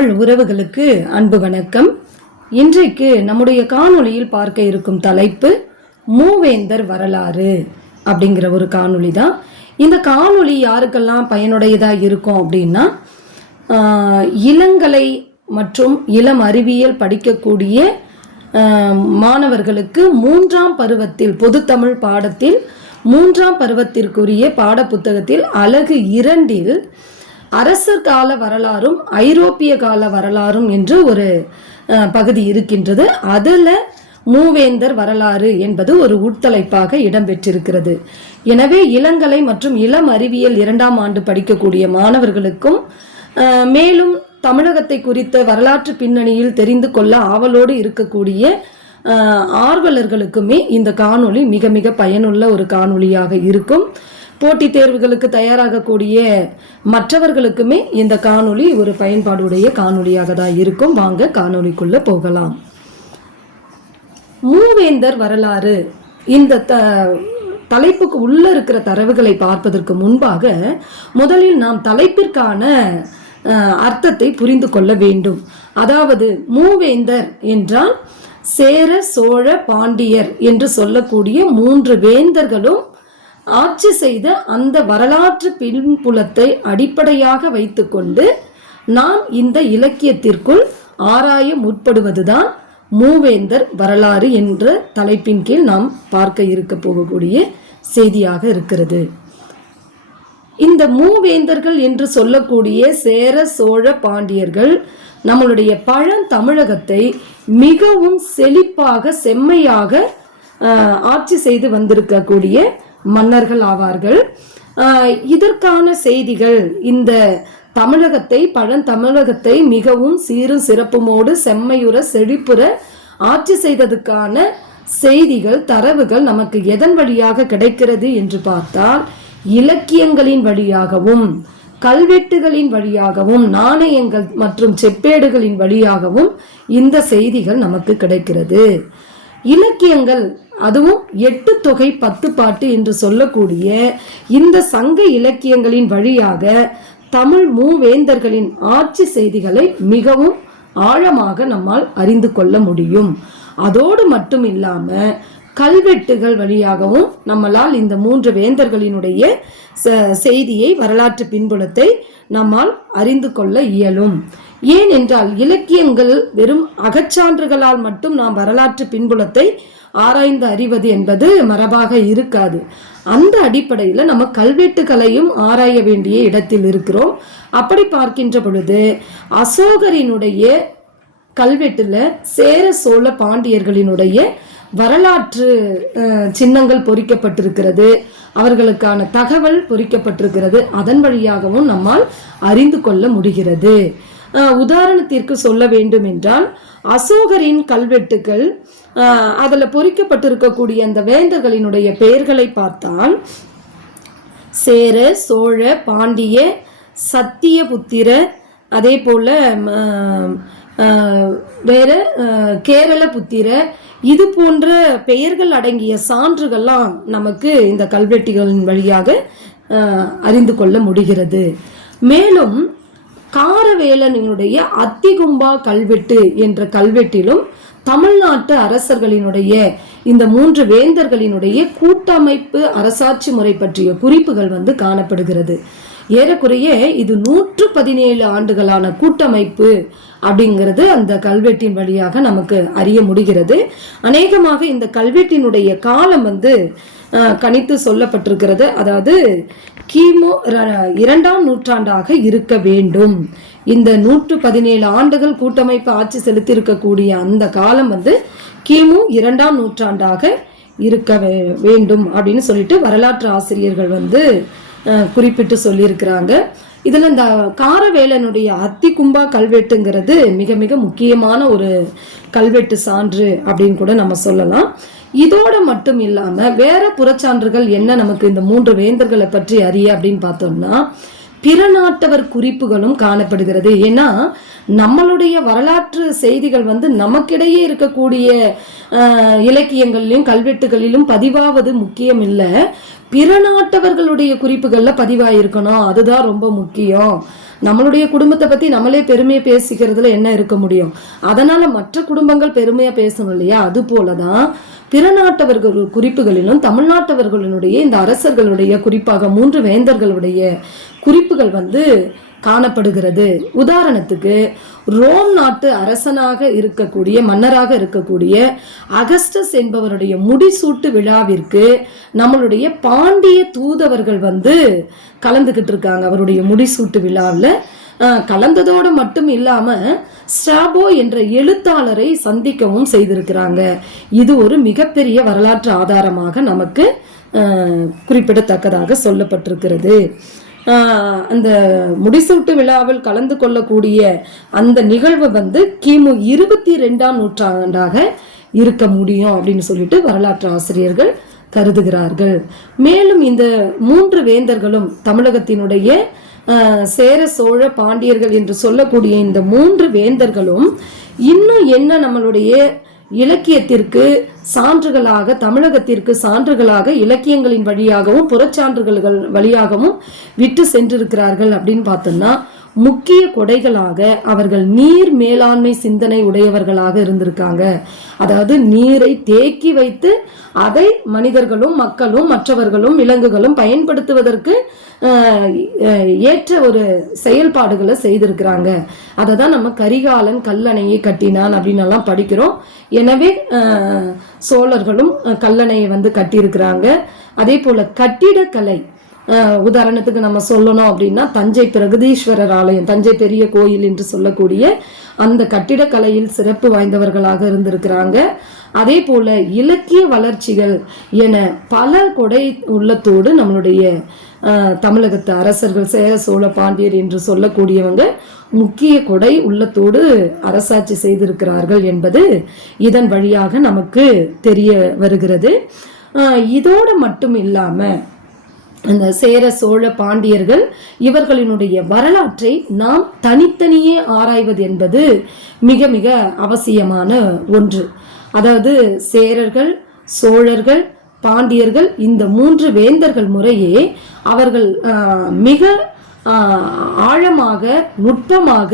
தமிழ் உறவுகளுக்கு அன்பு வணக்கம். இன்றைக்கு நம்முடைய காணொளியில் பார்க்க இருக்கும் தலைப்பு மூவேந்தர் வரலாறு அப்படிங்கிற ஒரு காணொளி தான். இந்த காணொளி யாருக்கெல்லாம் பயனுடையதாக இருக்கும் அப்படின்னா, இளங்கலை மற்றும் இளம் அறிவியல் படிக்கக்கூடிய மாணவர்களுக்கு 3ஆம் பருவத்தில் பொதுத்தமிழ் பாடத்தில் 3ஆம் பருவத்திற்குரிய பாடப்புத்தகத்தில் அலகு 2 அரசர் கால வரலாறும் ஐரோப்பிய கால வரலாறும் என்று ஒரு பகுதி இருக்கின்றது. அதில் மூவேந்தர் வரலாறு என்பது ஒரு உட்தலைப்பாக இடம்பெற்றிருக்கிறது. எனவே இளங்கலை மற்றும் இளம் அறிவியல் 2ஆம் ஆண்டு படிக்கக்கூடிய மாணவர்களுக்கும் மேலும் தமிழகத்தை குறித்த வரலாற்று பின்னணியில் தெரிந்து கொள்ள ஆவலோடு இருக்கக்கூடிய ஆர்வலர்களுக்குமே இந்த காணொளி மிக மிக பயனுள்ள ஒரு காணொளியாக இருக்கும். போட்டித் தேர்வுகளுக்கு தயாராகக்கூடிய மற்றவர்களுக்குமே இந்த காணொளி ஒரு பயன்பாடுடைய காணொளியாக தான் இருக்கும். வாங்க காணொளிக்குள்ள போகலாம். மூவேந்தர் வரலாறு இந்த தலைப்புக்கு உள்ள இருக்கிற தரவுகளை பார்ப்பதற்கு முன்பாக முதலில் நாம் தலைப்பிற்கான அர்த்தத்தை புரிந்து கொள்ள வேண்டும். அதாவது மூவேந்தர் என்றால் சேர, சோழ, பாண்டியர் என்று சொல்லக்கூடிய 3 வேந்தர்களும் ஆட்சி செய்த அந்த வரலாற்று பின்புலத்தை அடிப்படையாக வைத்துக்கொண்டு நாம் இந்த இலக்கியத்திற்குள் ஆராய முற்படுவதுதான் மூவேந்தர் வரலாறு என்ற தலைப்பின் கீழ் நாம் பார்க்க இருக்க போகக்கூடிய செய்தியாக இருக்கிறது. இந்த மூவேந்தர்கள் என்று சொல்லக்கூடிய சேர, சோழ, பாண்டியர்கள் நம்மளுடைய பழந்தமிழகத்தை மிகவும் செழிப்பாக செம்மையாக ஆட்சி செய்து வந்திருக்கக்கூடிய மன்னர்கள் ஆவார்கள். இதற்கான செய்திகள், இந்த தமிழகத்தை பழந்தமிழகத்தை மிகவும் சீரும் சிறப்புமோடு செம்மையுற செழிப்புற ஆட்சி செய்ததுக்கான செய்திகள், தரவுகள் நமக்கு எதன் வழியாக கிடைக்கிறது என்று பார்த்தால், இலக்கியங்களின் வழியாகவும் கல்வெட்டுகளின் வழியாகவும் நாணயங்கள் மற்றும் செப்பேடுகளின் வழியாகவும் இந்த செய்திகள் நமக்கு கிடைக்கிறது. இலக்கியங்கள், அதுவும் 8 தொகை 10 பாட்டு என்று சொல்லக்கூடிய இந்த சங்க இலக்கியங்களின் வழியாக தமிழ் மூவேந்தர்களின் ஆட்சி செய்திகளை மிகவும் ஆழமாக நம்மால் அறிந்து கொள்ள முடியும். அதோடு மட்டும் இல்லாம கல்வெட்டுகள் வழியாகவும் நம்மளால் இந்த 3 வேந்தர்களினுடைய செய்தியை, வரலாற்று பின்புலத்தை நம்மால் அறிந்து கொள்ள இயலும். ஏனென்றால் இலக்கியங்கள் வெறும் அகச்சான்றுகளால் மட்டும் நாம் வரலாற்று பின்புலத்தை ஆராய்ந்து அறிவது என்பது மரபாக இருக்காது. அந்த அடிப்படையில் நம்ம கல்வெட்டுகளையும் ஆராய வேண்டிய இடத்தில் இருக்கிறோம். அப்படி பார்க்கின்ற பொழுது அசோகரினுடைய கல்வெட்டுல சேர, சோழ, பாண்டியர்களினுடைய வரலாற்று சின்னங்கள் பொறிக்கப்பட்டிருக்கிறது, அவர்களுக்கான தகவல் பொறிக்கப்பட்டிருக்கிறது. அதன் வழியாகவும் நம்மால் அறிந்து கொள்ள முடிகிறது. உதாரணத்திற்கு சொல்ல வேண்டும் என்றால், அசோகரின் கல்வெட்டுகள் அதில் பொறிக்கப்பட்டிருக்கக்கூடிய அந்த வேந்தர்களினுடைய பெயர்களை பார்த்தால், சேர, சோழ, பாண்டிய, சத்தியபுத்திர, அதே போல வேற கேரள புத்திர, இது போன்ற பெயர்கள் அடங்கிய சான்றுகள்லாம் நமக்கு இந்த கல்வெட்டுகளின் வழியாக அறிந்து கொள்ள முடிகிறது. மேலும் காரவேலனுடைய அத்திகும்பா கல்வெட்டு என்ற கல்வெட்டிலும் தமிழ்நாட்டு அரசர்களினுடைய இந்த 3 வேந்தர்களினுடைய கூட்டமைப்பு அரசாட்சி முறை பற்றிய குறிப்புகள் காணப்படுகிறது. ஏறக்குறைய இது 117 ஆண்டுகளான கூட்டமைப்பு அப்படிங்கிறது அந்த கல்வெட்டின் வழியாக நமக்கு அறிய முடிகிறது. அநேகமாக இந்த கல்வெட்டினுடைய காலம் கணித்து சொல்லப்பட்டிருக்கிறது. அதாவது கிமு 2ஆம் நூற்றாண்டாக இருக்க வேண்டும். இந்த 117 ஆண்டுகள் கூட்டமைப்பு ஆட்சி செலுத்தியிருக்கக்கூடிய அந்த காலம் கிமு 2ஆம் நூற்றாண்டாக இருக்க வேண்டும் அப்படின்னு சொல்லிட்டு வரலாற்று ஆசிரியர்கள் குறிப்பிட்டு சொல்லியிருக்கிறாங்க. இதுல இந்த காரவேலனுடைய அத்திகும்பா கல்வெட்டுங்கிறது மிக மிக முக்கியமான ஒரு கல்வெட்டு சான்று அப்படின்னு கூட நம்ம சொல்லலாம். இதோட மட்டும் இல்லாம வேற புறச்சான்றுகள் என்ன நமக்கு இந்த 3 வேந்தர்களை பற்றி அறிய அப்படின்னு பார்த்தோம்னா, பிற நாட்டவர் குறிப்புகளும் காணப்படுகிறது. ஏன்னா நம்மளுடைய வரலாற்று செய்திகள் நமக்கிடையே இருக்கக்கூடிய இலக்கியங்களிலும் கல்வெட்டுகளிலும் பதிவாவது முக்கியம் இல்லை, பிற நாட்டவர்களுடைய குறிப்புகள்ல பதிவாயிருக்கணும், அதுதான் ரொம்ப முக்கியம். நம்மளுடைய குடும்பத்தை பத்தி நம்மளே பெருமையா பேசிக்கிறதுல என்ன இருக்க முடியும்? அதனால மற்ற குடும்பங்கள் பெருமையா பேசணும் இல்லையா? அது போலதான் பிற நாட்டவர்கள் குறிப்புகளிலும் தமிழ்நாட்டவர்களுடைய இந்த அரசர்களுடைய குறிப்பாக 3 வேந்தர்களுடைய குறிப்புகள் காணப்படுகிறது. உதாரணத்துக்கு ரோம் நாட்டு அரசனாக இருக்கக்கூடிய மன்னராக இருக்கக்கூடிய அகஸ்டஸ் என்பவருடைய முடிசூட்டு விழாவிற்கு நம்மளுடைய பாண்டிய தூதவர்கள் கலந்துகிட்டு இருக்காங்க. அவருடைய முடிசூட்டு விழாவில் கலந்ததோடு மட்டும் இல்லாம ஸ்ட்ராபோ என்ற எழுத்தாளரை சந்திக்கவும் செய்திருக்கிறாங்க. இது ஒரு மிகப்பெரிய வரலாற்று ஆதாரமாக நமக்கு குறிப்பிடத்தக்கதாக சொல்லப்பட்டிருக்கிறது. அந்த முடிசூட்டு விழாவில் கலந்து கொள்ளக்கூடிய அந்த நிகழ்வு கிமு 22ஆம் நூற்றாண்டாக இருக்க முடியும் அப்படின்னு சொல்லிட்டு வரலாற்று ஆசிரியர்கள் கருதுகிறார்கள். மேலும் இந்த 3 வேந்தர்களும் தமிழகத்தினுடைய சேர சோழ பாண்டியர்கள் என்று சொல்லக்கூடிய இந்த 3 வேந்தர்களும் இன்னும் என்ன நம்மளுடைய இலக்கியத்திற்கு சான்றுகளாக, தமிழகத்திற்கு சான்றுகளாக இலக்கியங்களின் வழியாகவும் புறச்சான்றுகள் வழியாகவும் விட்டு சென்றிருக்கிறார்கள் அப்படின்னு பார்த்தோம்னா, முக்கிய கொடைகளாக அவர்கள் நீர் மேலாண்மை சிந்தனை உடையவர்களாக இருந்திருக்காங்க. அதாவது நீரை தேக்கி வைத்து அதை மனிதர்களும் மக்களும் மற்றவர்களும் விலங்குகளும் பயன்படுத்துவதற்கு ஏற்ற ஒரு செயல்பாடுகளை செய்திருக்கிறாங்க. அதை தான் நம்ம கரிகாலன் கல்லணையை கட்டினான் அப்படின்னு எல்லாம் படிக்கிறோம். எனவே சோழர்களும் கல்லணையை கட்டியிருக்கிறாங்க. அதே போல கட்டிடக்கலை, உதாரணத்துக்கு நம்ம சொல்லணும் அப்படின்னா தஞ்சை பிரகதீஸ்வரர் ஆலயம், தஞ்சை பெரிய கோயில் என்று சொல்லக்கூடிய அந்த கட்டிடக்கலையில் சிறப்பு வாய்ந்தவர்களாக இருந்திருக்கிறாங்க. அதே போல இலக்கிய வளர்ச்சிகள் என பல கொடை உள்ளத்தோடு நம்மளுடைய தமிழகத்து அரசர்கள் சேர சோழ பாண்டியர் என்று சொல்லக்கூடியவங்க முக்கிய கொடை உள்ளத்தோடு அரசாட்சி செய்திருக்கிறார்கள் என்பது இதன் வழியாக நமக்கு தெரிய வருகிறது. இதோடு மட்டும் இல்லாம அந்த சேர சோழ பாண்டியர்கள் இவர்களினுடைய வரலாற்றை நாம் தனித்தனியே ஆராய்வது என்பது மிக மிக அவசியமான ஒன்று. அதாவது சேரர்கள், சோழர்கள், பாண்டியர்கள் இந்த 3 வேந்தர்கள் முறையே அவர்கள் மிக ஆழமாக நுட்பமாக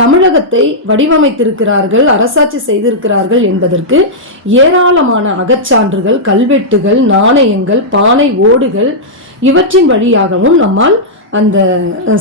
தமிழகத்தை வடிவமைத்திருக்கிறார்கள், அரசாட்சி செய்திருக்கிறார்கள் என்பதற்கு ஏராளமான அகச்சான்றுகள், கல்வெட்டுகள், நாணயங்கள், பானை ஓடுகள் இவற்றின் வழியாகவும் நம்மால் அந்த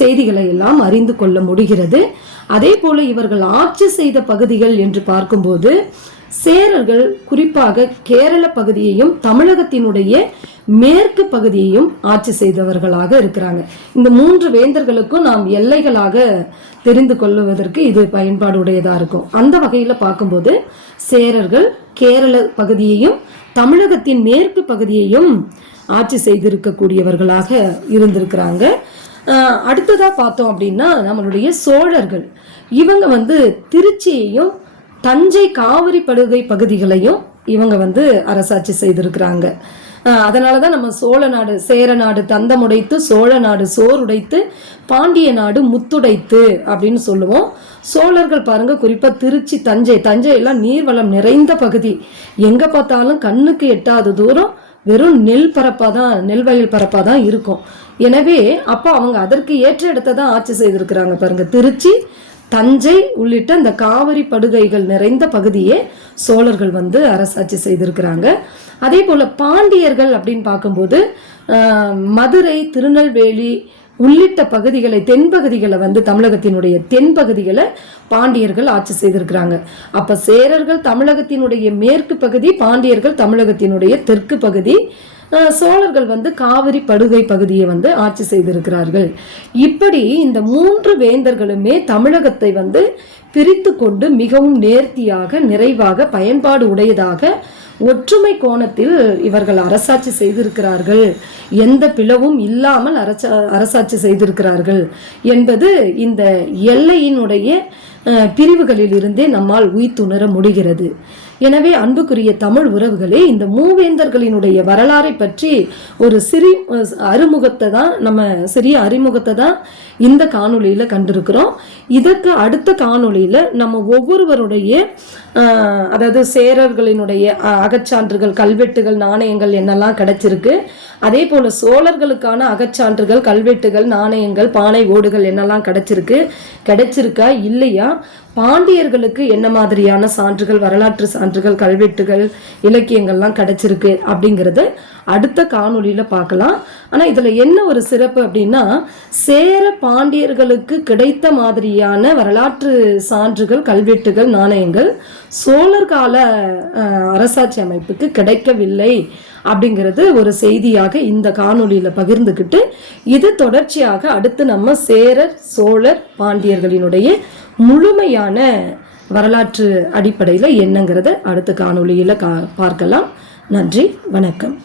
செய்திகளை எல்லாம் அறிந்து கொள்ள முடிகிறது. அதே போல இவர்கள் ஆட்சி செய்த பகுதிகள் என்று பார்க்கும்போது சேரர்கள் குறிப்பாக கேரள பகுதியையும் தமிழகத்தினுடைய மேற்கு பகுதியையும் ஆட்சி செய்தவர்களாக இருக்கிறாங்க. இந்த 3 வேந்தர்களுக்கும் நாம் எல்லைகளாக தெரிந்து கொள்வதற்கு இது பயன்பாடு உடையதா இருக்கும். அந்த வகையில பார்க்கும்போது சேரர்கள் கேரள பகுதியையும் தமிழகத்தின் மேற்கு பகுதியையும் ஆட்சி செய்திருக்கக்கூடியவர்களாக இருந்திருக்கிறாங்க. அடுத்ததா பார்த்தோம் அப்படின்னா நம்மளுடைய சோழர்கள் இவங்க திருச்சியையும் தஞ்சை காவிரி படுகை பகுதிகளையும் இவங்க அரசாட்சி செய்திருக்கிறாங்க. அதனாலதான் நம்ம சோழ நாடு சேர நாடு தந்தமுடைத்து, சோழ நாடு சோறுடைத்து, பாண்டிய நாடு முத்துடைத்து அப்படின்னு சொல்லுவோம். சோழர்கள் பாருங்க, குறிப்பா திருச்சி தஞ்சை எல்லாம் நீர்வளம் நிறைந்த பகுதி. எங்க பார்த்தாலும் கண்ணுக்கு எட்டாத தூரம் வெறும் நெல் வயல் பரப்பாதான் இருக்கும். எனவே அப்ப அவங்க அதற்கு ஏற்ற இடத்தை தான் ஆட்சி செய்திருக்கிறாங்க. பாருங்க, திருச்சி, தஞ்சை உள்ளிட்ட இந்த காவிரி படுகைகள் நிறைந்த பகுதியே சோழர்கள் அரசாட்சி செய்திருக்கிறாங்க. அதே போல பாண்டியர்கள் அப்படின்னு பார்க்கும்போது மதுரை, திருநெல்வேலி உள்ளிட்ட பகுதிகளை, தென்பகுதிகளை தமிழகத்தினுடைய தென்பகுதிகளை பாண்டியர்கள் ஆட்சி செய்திருக்கிறாங்க. அப்ப சேரர்கள் தமிழகத்தினுடைய மேற்கு பகுதி, பாண்டியர்கள் தமிழகத்தினுடைய தெற்கு பகுதி, சோழர்கள் காவிரி படுகை பகுதியை ஆட்சி செய்திருக்கிறார்கள். இப்படி இந்த 3 வேந்தர்களுமே தமிழகத்தை பிரித்து கொண்டு மிகவும் நேர்த்தியாக, நிறைவாக, பயன்பாடு உடையதாக, ஒற்றுமை கோணத்தில் இவர்கள் அரசாட்சி செய்திருக்கிறார்கள், எந்த பிளவும் இல்லாமல் அரசாட்சி செய்திருக்கிறார்கள் என்பது இந்த எல்லையினுடைய பிரிவுகளில் இருந்தே நம்மால் உய்த்துணர முடிகிறது. எனவே அன்புக்குரிய தமிழ் உறவுகளே, இந்த மூவேந்தர்களினுடைய வரலாறை பற்றி ஒரு சிறிய அறிமுகத்தை தான் இந்த காணொளியில் கண்டிருக்கிறோம். இதற்கு அடுத்த காணொளியில் நம்ம ஒவ்வொருவருடைய அதாவது சேரர்களினுடைய அகச்சான்றுகள், கல்வெட்டுகள், நாணயங்கள் என்னெல்லாம் கிடைச்சிருக்கு, அதே போல் சோழர்களுக்கான அகச்சான்றுகள், கல்வெட்டுகள், நாணயங்கள், பானை ஓடுகள் என்னெல்லாம் கிடைச்சிருக்கா இல்லையா, பாண்டியர்களுக்கு என்ன மாதிரியான சான்றுகள், வரலாற்று சான்றுகள், கல்வெட்டுகள், இலக்கியங்கள்லாம் கிடைச்சிருக்கு அப்படிங்கிறத அடுத்த காணொளியில் பார்க்கலாம். ஆனால் இதில் என்ன ஒரு சிறப்பு அப்படின்னா, சேர பாண்டியர்களுக்கு கிடைத்த மாதிரியான வரலாற்று சான்றுகள், கல்வெட்டுகள், நாணயங்கள் சோழர் கால அரசாட்சி அமைப்புக்கு கிடைக்கவில்லை அப்படிங்கிறது ஒரு செய்தியாக இந்த காணொளியில் பகிர்ந்துக்கிட்டு, இது தொடர்ச்சியாக அடுத்து நம்ம சேரர், சோழர், பாண்டியர்களினுடைய முழுமையான வரலாற்று அடிப்படையில் என்னங்கிறத அடுத்த காணொளியில் பார்க்கலாம். நன்றி, வணக்கம்.